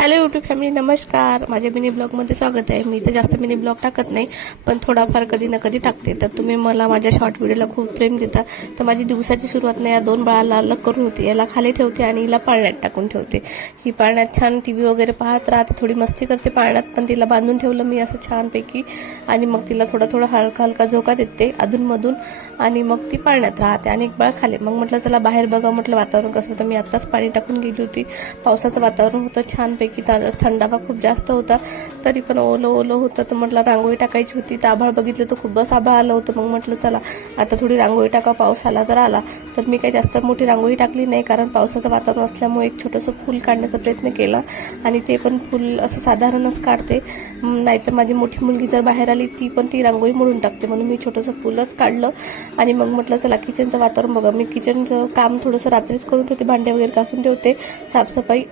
Hello YouTube family, नमस्कार. माझ्या mini ब्लॉगमध्ये स्वागत आहे. मी तर जास्त मिनी ब्लॉग टाकत नाही, पण थोडाफार कधी ना कधी टाकते. तर तुम्ही मला माझ्या शॉर्ट व्हिडिओला खूप प्रेम देता. तर माझी दिवसाची सुरुवात नाही, या दोन बाळाला अलग करून होती. याला खाली ठेवते आणि हिला पाळण्यात टाकून ठेवते. ही पाळण्यात छान टीव्ही वगैरे पाहत राहते, थोडी मस्ती करते पाळण्यात. पण तिला बांधून ठेवलं मी असं छानपैकी, आणि मग तिला थोडा थोडा हलका हलका झोका देते अधूनमधून, आणि मग ती पाळण्यात राहते आणि एक बाळ खाली. मग म्हटलं चला बाहेर बघा, म्हटलं वातावरण कसं होतं. मी आत्ताच पाणी टाकून गेली होती. पावसाचं वातावरण होतं छानपैकी, थंडावा खूप जास्त होता, तरी पण ओलं ओलं होतं. तर म्हटलं रांगोळी टाकायची होती. तर आभाळ बघितलं तर खूपच आभाळ आलं होतं. मग म्हटलं चला आता थोडी रांगोळी टाका, पाऊस आला तर आला. तर मी काही जास्त मोठी रांगोळी टाकली नाही, कारण पावसाचं वातावरण असल्यामुळे एक छोटंसं फूल काढण्याचा प्रयत्न केला, आणि ते पण फूल असं साधारणच काढते. नाहीतर माझी मोठी मुलगी जर बाहेर आली ती रांगोळी मोडून टाकते, म्हणून मी छोटंसं फुलच काढलं. आणि मग म्हटलं चला किचनचं वातावरण बघा. मी किचनचं काम थोडंसं रात्रीच करून ठेवते, भांडे वगैरे घासून ठेवते, साफसफाई